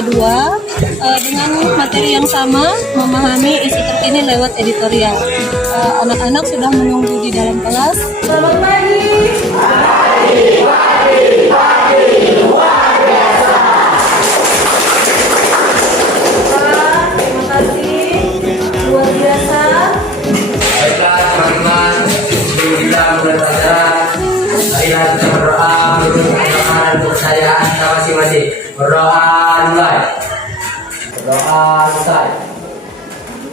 kedua dengan materi yang sama, memahami isu terkini lewat editorial. Anak-anak sudah menunggu di dalam kelas. Selamat pagi. Luar biasa. Terima kasih. Luar biasa. Baiklah teman-teman, sebelum kita mulai pelajaran, marilah kita berdoa, dan kepercayaan kita masing-masing. Berdoa mulai. Berdoa selesai.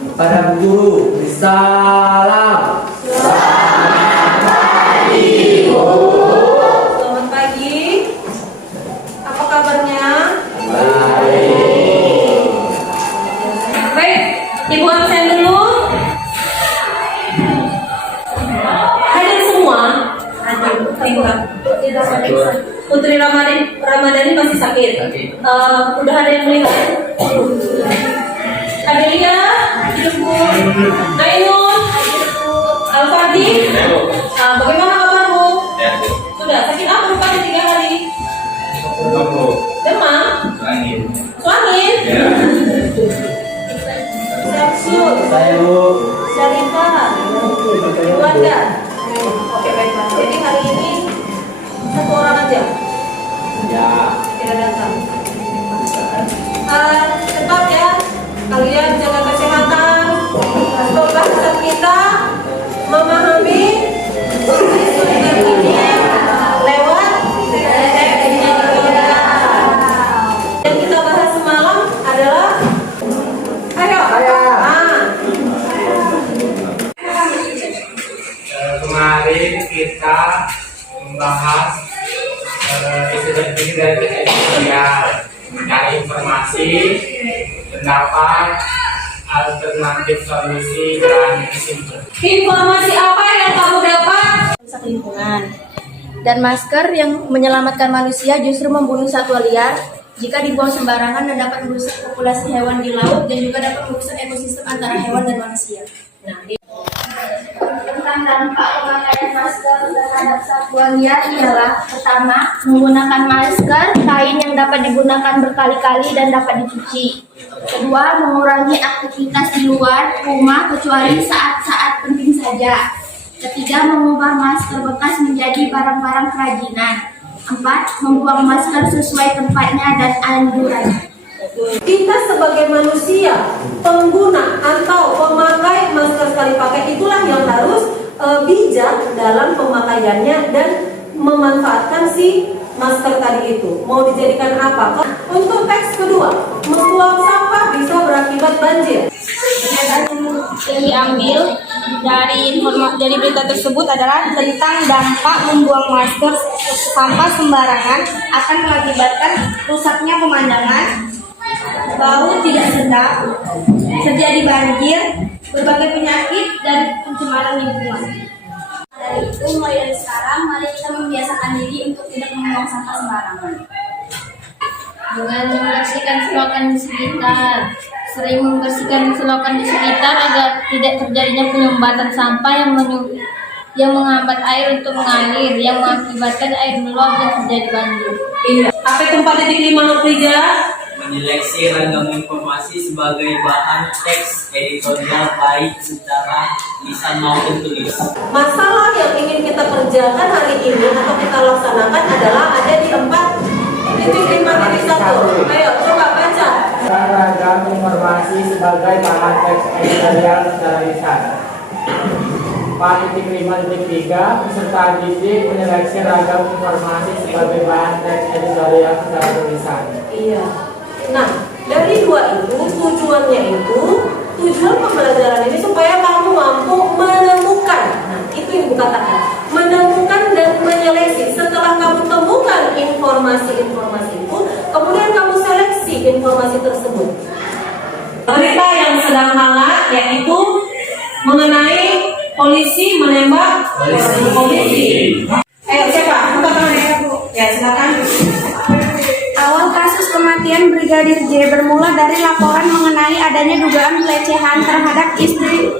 Kepada Bu Guru, salam. Selamat pagi. Apa kabarnya? Baik, Ibu absen dulu. Hadir semua. Putri Ramadhani masih sakit. Udah ada yang melihat? Adelia, Ibu, Ainun, Al-Fadhi. Bagaimana kabarmu? Sudah sakit apa rupanya 3 hari? Demam? Suangin? Samsul, Saya Bu. Syarifah, keluarga. Oke, baiklah. Jadi hari ini 1 orang aja Ya. tidak datang. Tetap ya, kalian jaga kesehatan. Pembahasan kita memahami isu terkini lewat editorial. Yang kita bahas semalam adalah Kemarin kita membahas isu terkini dari editorial, mencari informasi, pendapat, alternatif solusi dan kesimpulan. informasi apa yang kamu dapat? Rusak lingkungan. Dan masker yang menyelamatkan manusia justru membunuh satwa liar jika dibuang sembarangan dan dapat merusak populasi hewan di laut dan juga dapat merusak ekosistem antara hewan dan manusia. Tentang dampak pemakaian masker terhadap satwa liar ialah: pertama, menggunakan masker kain yang dapat digunakan berkali-kali dan dapat dicuci. Kedua, mengurangi aktivitas di luar rumah kecuali saat-saat penting saja. Ketiga, mengubah masker bekas menjadi barang-barang kerajinan. 4, membuang masker sesuai tempatnya dan anjurannya. Kita sebagai manusia, pengguna atau pemakai masker sekali pakai, itulah yang harus bijak dalam pemakaiannya dan memanfaatkan si masker tadi itu. Mau dijadikan apa? Untuk teks kedua, membuang sampah bisa berakibat banjir. Yang diambil dari berita tersebut adalah tentang dampak membuang masker sampah sembarangan akan mengakibatkan rusaknya pemandangan, bau tidak sedap, terjadi banjir, berbagai penyakit dan pencemaran lingkungan. Dari itu, mulai dari sekarang, mari kita membiasakan diri untuk tidak membuang sampah sembarangan. Dengan membersihkan selokan di sekitar, sering membersihkan selokan di sekitar agar tidak terjadinya penyumbatan sampah yang menghambat air untuk mengalir, yang mengakibatkan air meluap dan terjadi banjir. Iya. Apa itu 4.5 Nurlija? Menyeleksi ragam informasi sebagai bahan teks editorial baik secara lisan maupun tulis. Masalah yang ingin kita kerjakan hari ini atau kita laksanakan adalah ada di 4.5.1. Ayo coba baca. Ragam informasi sebagai bahan teks editorial secara lisan. 4.5.3 peserta didik menyeleksi ragam informasi sebagai bahan teks editorial secara tulisan. Iya. Nah, dari 2 itu tujuan pembelajaran ini supaya kamu mampu menemukan. Nah, itu yang Ibu katakan. Menemukan dan menyeleksi. Setelah kamu temukan informasi-informasi itu, kemudian kamu seleksi informasi tersebut. Berita yang sedang hangat yaitu mengenai polisi menembak polisi. Ayo siapa? Buka tangannya Bu. Ya silakan. Awal kasus kematian Brigadir J bermula dari laporan mengenai adanya dugaan pelecehan terhadap istri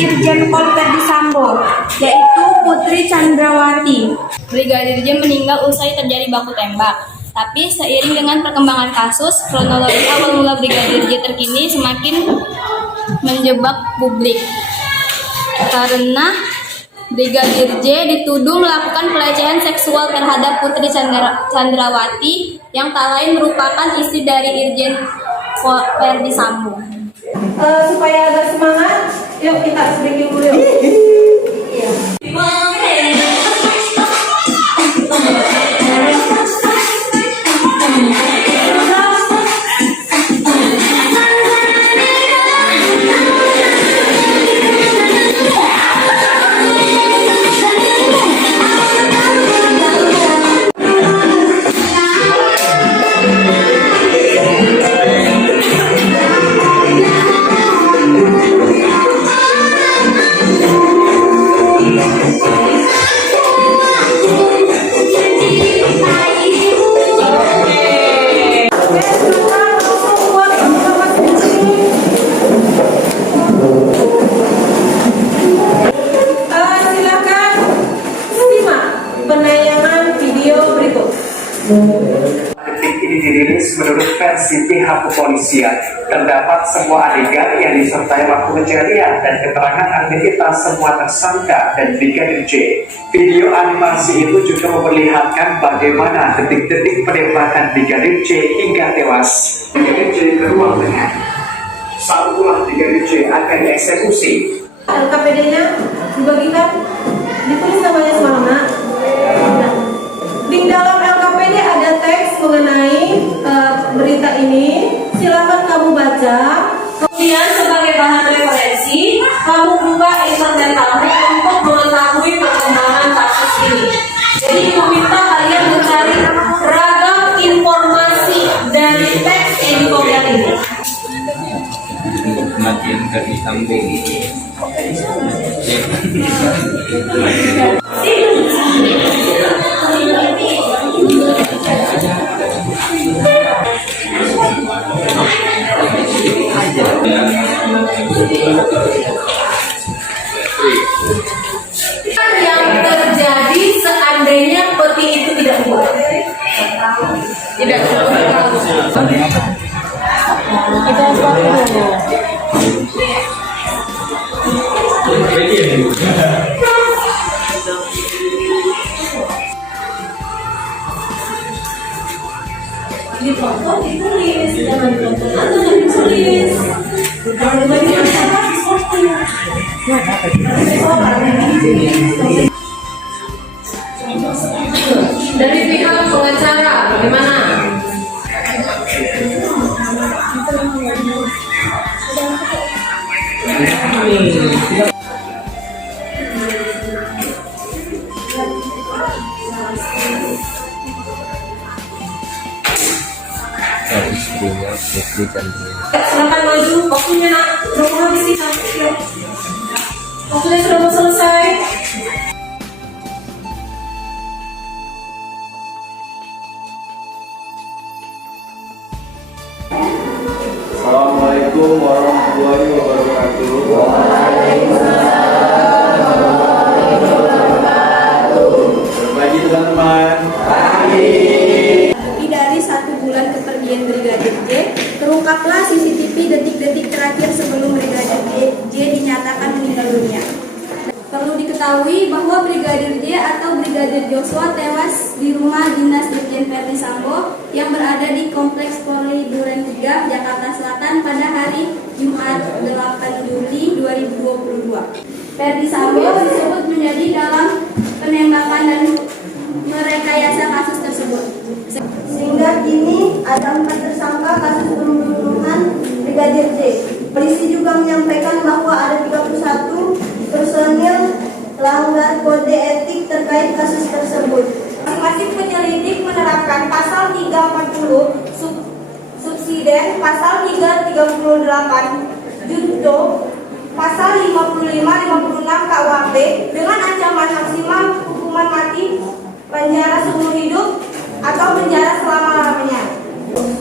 Irjen Pol Verdi Sambo, yaitu Putri Chandrawati. Brigadir J meninggal usai terjadi baku tembak. Tapi seiring dengan perkembangan kasus, kronologi awal mula Brigadir J terkini semakin menjebak publik. Karena Brigadir J dituduh melakukan pelecehan seksual terhadap Putri Chandrawati yang tak lain merupakan istri dari Irjen Verdi Sambo. Supaya agak semangat, yuk kita sedikit dulu yuk. Iya. Detik ini dirilis menurut versi pihak kepolisian. Terdapat semua adegan yang disertai waktu kejadian dan keterangan aktivitas semua tersangka dan Brigadir J. Video animasi itu juga memperlihatkan bagaimana detik-detik penembakan Brigadir J hingga tewas. Brigadir J ke ruang tengah. Saat itulah Brigadir J akan dieksekusi. LKPD-nya dibagikan, ditulis namanya semalam, nak. Di dalam LKPD ada teks mengenai berita ini, silakan kamu baca. Kemudian sebagai bahan referensi, kamu buka internet kamu untuk mengetahui perkembangan kasus ini. Jadi meminta kalian mencari ragam informasi dari teks editorial ini. Kematian Verdi Sambo. Yang terjadi seandainya peti itu tidak buat. Tidak ditonton ditulis, jangan ditonton atau jangan ditulis. Dari pihak pengacara bagaimana? Silakan maju, waktunya nak, udah mau habis kita. Waktunya sudah mau selesai. Assalamualaikum warahmatullahi wabarakatuh. Pagi teman-teman. Dari 1 bulan kepergian Brigadir J, terungkaplah CCTV detik-detik terakhir sebelum Brigadir J dinyatakan meninggal dunia. Perlu diketahui bahwa Brigadir J atau Brigadir Joshua tewas di rumah dinas Irjen Verdi Sambo yang berada di Kompleks Polri Duren 3, Jakarta Selatan pada hari Jumat 8 Juli 2022. Verdi Sambo disebut menjadi dalam penembakan dan merekayasa kasus tersebut. Sehingga kini ada 4 tersangka kasus pembunuhan Brigadir J. Polisi juga menyampaikan bahwa ada 31 personil pelanggar kode etik terkait kasus tersebut. Masing-masing penyelidik menerapkan pasal 340 subsiden, pasal 338 junto, pasal 55-56 KUHP dengan ancaman maksimal hukuman mati, penjara seumur hidup atau penjara selama-lamanya.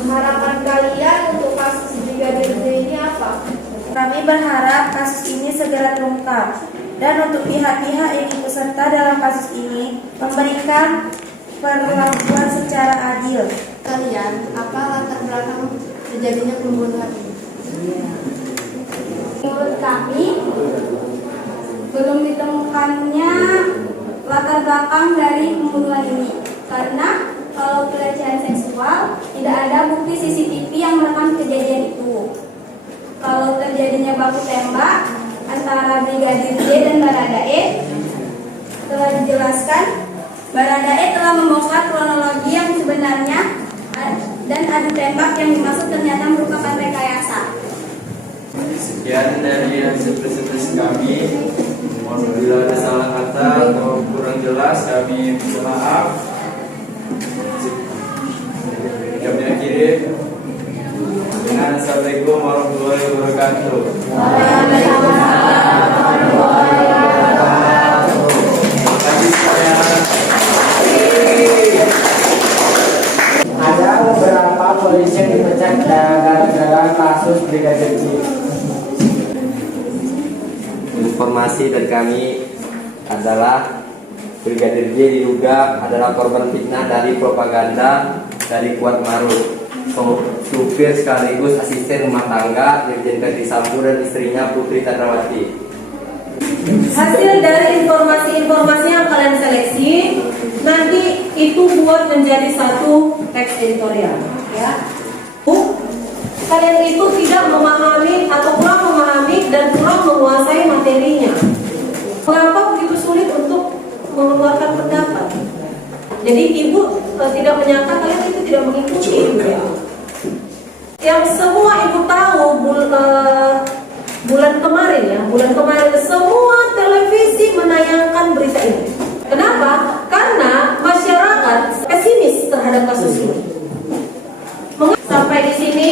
Harapan kalian untuk kasus Brigadir J ini apa? Kami berharap kasus ini segera terungkap dan untuk pihak-pihak yang ikut serta dalam kasus ini memberikan diperlakukan secara adil. Kalian, apa latar belakang terjadinya pembunuhan ini? Menurut kami, belum ditemukannya latar belakang dari pembunuhan ini. Karena kalau pelecehan seksual, tidak ada bukti CCTV yang merekam kejadian itu. Kalau terjadinya baku tembak antara Brigadir J dan Baradae, telah dijelaskan, Baradae telah membongkar kronologi yang sebenarnya dan adu tembak yang dimaksud ternyata merupakan rekayasa. Sekian dari hasil presentasi kami. Mohon bila ada salah kata atau kurang jelas kami minta maaf. Kami akhiri dengan Assalamualaikum warahmatullahi wabarakatuh. Terima kasih semuanya. Ada beberapa polisi yang dipecat gara-gara kasus Brigadir J. Informasi dari kami adalah Brigadir J diduga adalah korban fitnah dari propaganda dari Kuat Maruf, supir sekaligus asisten rumah tangga Irjen Verdi Sambo dan istrinya Putri Chandrawati. Hasil dari informasi-informasi yang kalian seleksi nanti itu buat menjadi satu teks editorial, ya. Kalian itu tidak memahami atau kurang memahami dan kurang menguasai materinya. Mengapa begitu sulit untuk mengeluarkan pendapat? Jadi ibu tidak menyangka kalian itu tidak mengikuti ibu, ya. Yang semua ibu tahu bulan kemarin semua televisi menayangkan berita ini. Kenapa? Karena masyarakat pesimis terhadap kasus ini. Sampai di sini